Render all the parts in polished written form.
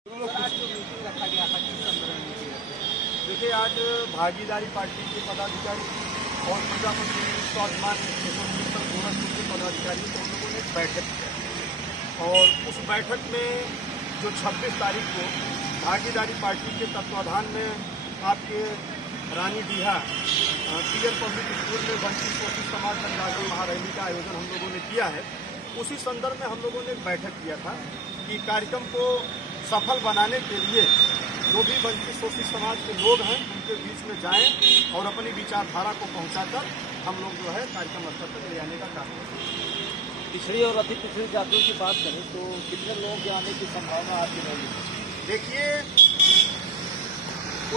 Meeting रखा गया था किस संदर्भ में मीटिंग रखी? देखिए, आज भागीदारी पार्टी के पदाधिकारी और प्रजापति स्वाभिमान मिनिस्टर गोरखपुर के पदाधिकारी को हम लोगों ने एक बैठक किया और उस बैठक में जो 26 तारीख को भागीदारी पार्टी के तत्वाधान में आपके रानी डीहा पीएम पब्लिक स्कूल में वंचित शोषित समाज जनजागरण महारैली का आयोजन हम लोगों ने किया है। उसी संदर्भ में हम लोगों ने एक बैठक किया था कि कार्यक्रम को सफल बनाने के लिए जो भी वंचित शोषित समाज के लोग हैं उनके बीच में जाएं और अपनी विचारधारा को पहुंचाकर हम लोग जो है कार्यक्रम स्तर तक ले आने का काम करें। पिछड़ी और अति पिछड़ी जातियों की बात करें तो कितने लोग आने की संभावना आपकी रहेगी? देखिए,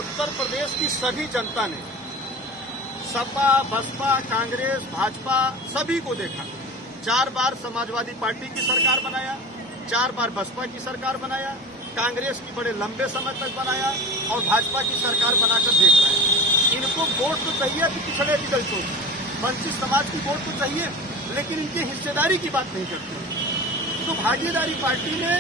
उत्तर प्रदेश की सभी जनता ने सपा, बसपा, कांग्रेस, भाजपा सभी को देखा। 4 बार समाजवादी पार्टी की सरकार बनाया, 4 बार बसपा की सरकार बनाया, कांग्रेस की बड़े लंबे समय तक बनाया और भाजपा की सरकार बनाकर देख रहे हैं। इनको वोट तो चाहिए कि पिछड़े की दलितों की, वंचित समाज की वोट तो चाहिए, लेकिन इनकी हिस्सेदारी की बात नहीं करते। तो भागीदारी पार्टी ने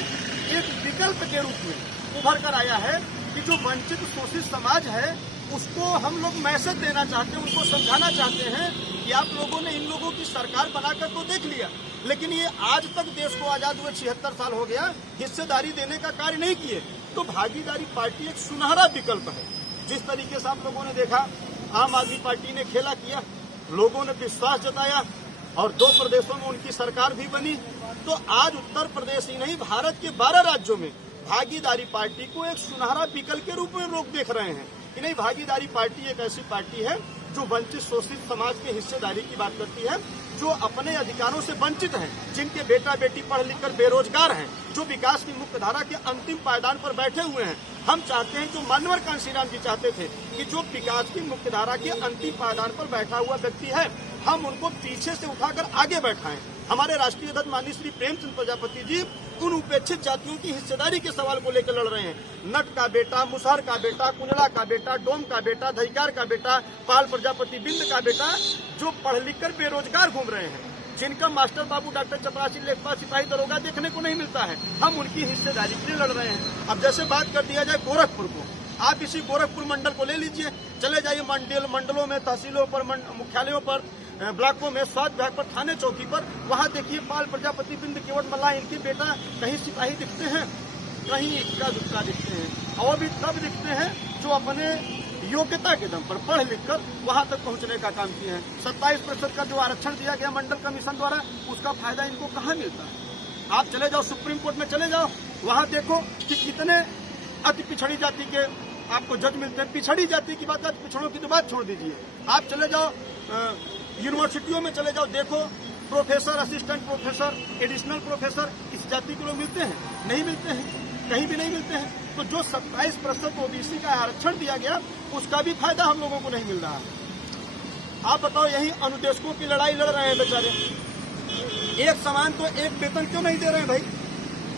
एक विकल्प के रूप में उभर कर आया है कि जो वंचित शोषित समाज है उसको हम लोग मैसेज देना चाहते हैं, उनको समझाना चाहते हैं कि आप लोगों ने इन लोगों की सरकार बनाकर तो देख लिया, लेकिन ये आज तक देश को आजाद हुए 76 साल हो गया, हिस्सेदारी देने का कार्य नहीं किए। तो भागीदारी पार्टी एक सुनहरा विकल्प है। जिस तरीके से आप लोगों ने देखा आम आदमी पार्टी ने खेला किया, लोगों ने विश्वास जताया और 2 प्रदेशों में उनकी सरकार भी बनी। तो आज उत्तर प्रदेश ही नहीं, भारत के 12 राज्यों में भागीदारी पार्टी को एक सुनहरा विकल्प के रूप में लोग देख रहे हैं कि नहीं, भागीदारी पार्टी एक ऐसी पार्टी है जो वंचित शोषित समाज की हिस्सेदारी की बात करती है, जो अपने अधिकारों से वंचित हैं, जिनके बेटा बेटी पढ़ लिख कर बेरोजगार हैं, जो विकास की मुख्य धारा के अंतिम पायदान पर बैठे हुए हैं। हम चाहते हैं, जो मानवर कांशीराम जी चाहते थे कि जो विकास की मुख्य धारा के अंतिम पायदान पर बैठा हुआ व्यक्ति है, हम उनको पीछे से उठाकर आगे बैठाएं। हमारे राष्ट्रीय अध्यक्ष माननीय श्री प्रेमचंद प्रजापति जी उन उपेक्षित जातियों की हिस्सेदारी के सवाल को लेकर लड़ रहे हैं। नट का बेटा, मुसहर का बेटा, कुंजड़ा का बेटा, डोम का बेटा, धईकार का बेटा, पाल प्रजापति बिंद का बेटा, जो पढ़ लिख कर बेरोजगार घूम रहे हैं, जिनका मास्टर बाबू, डॉक्टर चपरासी, लेखपाल, सिपाही, दरोगा देखने को नहीं मिलता है, हम उनकी हिस्सेदारी के लिए लड़ रहे हैं। अब जैसे बात कर दिया जाए गोरखपुर को, आप इसी गोरखपुर मंडल को ले लीजिए, चले जाइए मंडलों में, तहसीलों पर, मुख्यालयों पर, ब्लॉकों में, स्वास्थ्य विभाग पर, थाने चौकी पर, वहां देखिए पाल प्रजापति बिंद, केवट मल्लाह, इनके बेटा कहीं सिपाही दिखते हैं, कहीं इक्का दुक्का दिखते हैं, और भी तब दिखते हैं जो अपने योग्यता के दम पर पढ़ लिख कर वहां तक पहुंचने का काम किए हैं। 27% का जो आरक्षण दिया गया मंडल कमीशन द्वारा, उसका फायदा इनको कहाँ मिलता है? आप चले जाओ सुप्रीम कोर्ट में, चले जाओ, वहां देखो कि कितने अति पिछड़ी जाति के आपको जज मिलते हैं। पिछड़ी जाति की बात, पिछड़ों की तो बात छोड़ दीजिए, आप चले जाओ यूनिवर्सिटियों में, चले जाओ, देखो professor, assistant professor, additional professor इस जाति के लोग मिलते हैं? नहीं मिलते हैं, कहीं भी नहीं मिलते हैं। तो जो 27% ओबीसी का आरक्षण दिया गया, उसका भी फायदा हम लोगों को नहीं मिल रहा है। आप बताओ, यही अनुदेशकों की लड़ाई लड़ रहे हैं बेचारे, एक समान तो एक वेतन क्यों नहीं दे रहे हैं भाई?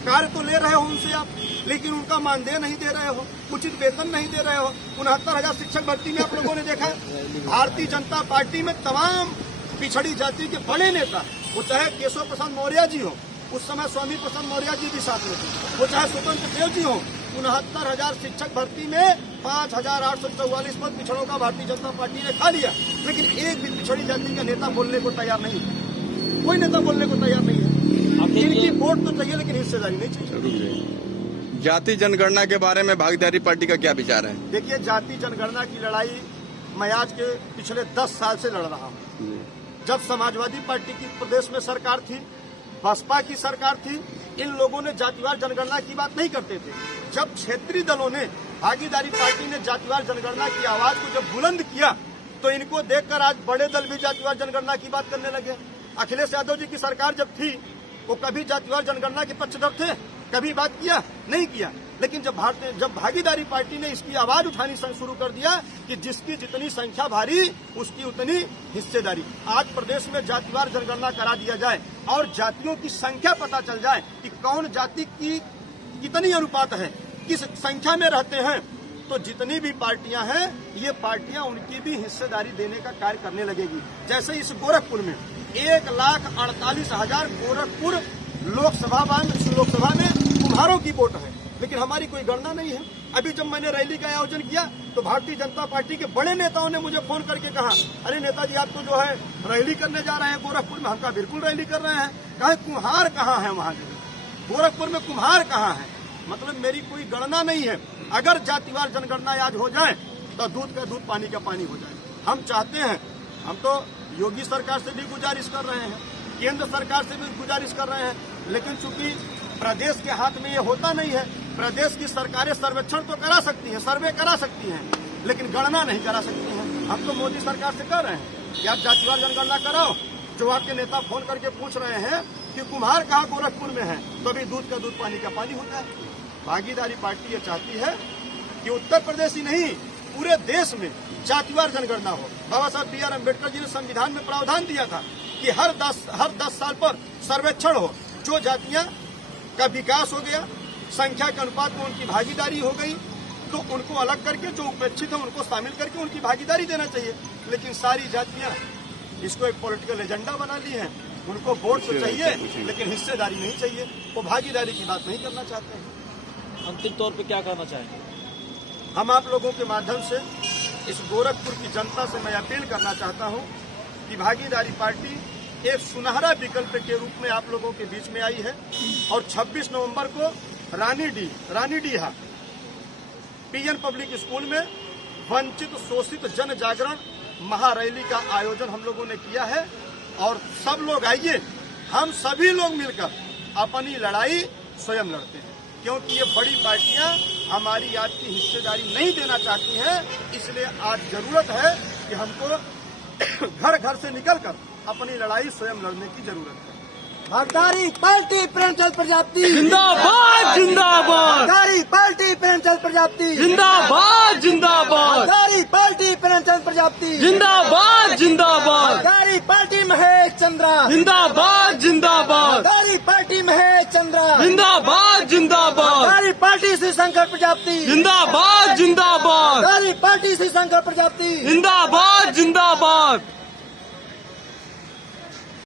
कार्य तो ले रहे हो उनसे आप, लेकिन उनका मानदेय नहीं दे रहे हो, उचित वेतन नहीं दे रहे हो। 69,000 शिक्षक भर्ती में आप लोगों ने देखा, भारतीय जनता पार्टी में तमाम पिछड़ी जाति के बड़े नेता, वो चाहे केशव प्रसाद मौर्य जी हो, उस समय स्वामी प्रसाद मौर्य जी भी साथ में थे, वो चाहे स्वतंत्र देव जी हो, 69,000 शिक्षक भर्ती में 5,844 पद पिछड़ों का भारतीय जनता पार्टी ने खा लिया, लेकिन एक भी पिछड़ी जाति का नेता बोलने को तैयार नहीं है, कोई नेता बोलने को तैयार नहीं है। इनकी वोट तो चाहिए, लेकिन हिस्सेदारी नहीं चाहिए। जाति जनगणना के बारे में भागीदारी पार्टी का क्या विचार है? देखिए, जाति जनगणना की लड़ाई मैं आज के पिछले 10 साल से लड़ रहा हूँ। जब समाजवादी पार्टी की प्रदेश में सरकार थी, बसपा की सरकार थी, इन लोगों ने जातिवार जनगणना की बात नहीं करते थे। जब क्षेत्रीय दलों ने, भागीदारी पार्टी ने जातिवार जनगणना की आवाज को जब बुलंद किया, तो इनको देखकर आज बड़े दल भी जातिवार जनगणना की बात करने लगे। अखिलेश यादव जी की सरकार जब थी, वो कभी जातिवार जनगणना के पक्षधर थे? कभी बात किया? नहीं किया। लेकिन जब भागीदारी पार्टी ने इसकी आवाज उठानी शुरू कर दिया कि जिसकी जितनी संख्या भारी उसकी उतनी हिस्सेदारी, आज प्रदेश में जातिवार जनगणना करा दिया जाए और जातियों की संख्या पता चल जाए कि कौन जाति की कितनी अनुपात है, किस संख्या में रहते हैं, तो जितनी भी पार्टियां हैं, ये पार्टियां उनकी भी हिस्सेदारी देने का कार्य करने लगेगी। जैसे इस गोरखपुर में 1,48,000 गोरखपुर लोकसभा में कुम्हारों की वोट है, लेकिन हमारी कोई गणना नहीं है। अभी जब मैंने रैली का आयोजन किया तो भारतीय जनता पार्टी के बड़े नेताओं ने मुझे फोन करके कहा, अरे नेताजी आप तो जो है रैली करने जा रहे हैं गोरखपुर में। हम कहा बिल्कुल रैली कर रहे हैं। कहा कुम्हार कहाँ है वहाँ गोरखपुर में, कुम्हार कहाँ है? मतलब मेरी कोई गणना नहीं है। अगर जातिवार जनगणना आज हो जाए तो दूध का दूध पानी का पानी हो जाए। हम चाहते हैं, हम तो योगी सरकार से भी गुजारिश कर रहे हैं, केंद्र सरकार से भी गुजारिश कर रहे हैं, लेकिन चूंकि प्रदेश के हाथ में ये होता नहीं है। प्रदेश की सरकारें सर्वेक्षण तो करा सकती हैं, सर्वे करा सकती हैं, लेकिन गणना नहीं करा सकती हैं। हम तो मोदी सरकार से कह रहे हैं कि आप जातिवार जनगणना कराओ। जो आपके नेता फोन करके पूछ रहे हैं कि कुम्हार कहाँ गोरखपुर में है, तो अभी दूध का दूध पानी का पानी होता है। भागीदारी पार्टी ये चाहती है कि उत्तर प्रदेश ही नहीं पूरे देश में जातिवार जनगणना हो। बाबा साहब बी.आर. अम्बेडकर जी ने संविधान में प्रावधान दिया था कि हर 10 साल पर सर्वेक्षण हो। जो जातियां का विकास हो गया, संख्या के अनुपात में उनकी भागीदारी हो गई, तो उनको अलग करके जो उपेक्षित है उनको शामिल करके उनकी भागीदारी देना चाहिए। लेकिन सारी जातियां इसको एक पॉलिटिकल एजेंडा बना ली है। उनको वोट तो चाहिए लेकिन हिस्सेदारी नहीं चाहिए। वो भागीदारी की बात नहीं करना चाहते हैं। अंतिम तौर पे क्या कहना चाहेंगे? हम आप लोगों के माध्यम से इस गोरखपुर की जनता से मैं अपील करना चाहता हूं कि भागीदारी पार्टी एक सुनहरा विकल्प के रूप में आप लोगों के बीच में आई है और 26 नवंबर को रानीडीहा पीएन पब्लिक स्कूल में वंचित शोषित जन जागरण महारैली का आयोजन हम लोगों ने किया है। और सब लोग आइए, हम सभी लोग मिलकर अपनी लड़ाई स्वयं लड़ते हैं, क्योंकि ये बड़ी पार्टियां हमारी आपकी हिस्सेदारी नहीं देना चाहती हैं। इसलिए आज जरूरत है कि हमको घर घर से निकलकर अपनी लड़ाई स्वयं लड़ने की जरूरत है। भागीदारी पार्टी प्रेमचंद प्रजापति जिंदाबाद जिंदाबाद, भागीदारी पार्टी प्रेमचंद प्रजापति जिंदाबाद जिंदाबाद, भागीदारी पार्टी प्रेमचंद प्रजापति जिंदाबाद जिंदाबाद, भागीदारी पार्टी महेश चंद्रा जिंदाबाद जिंदाबाद, भागीदारी पार्टी महेश चंद्रा जिंदाबाद जिंदाबाद, भागीदारी पार्टी श्री शंकर प्रजापति जिंदाबाद जिंदाबाद, भागीदारी पार्टी श्री शंकर प्रजापति जिंदाबाद।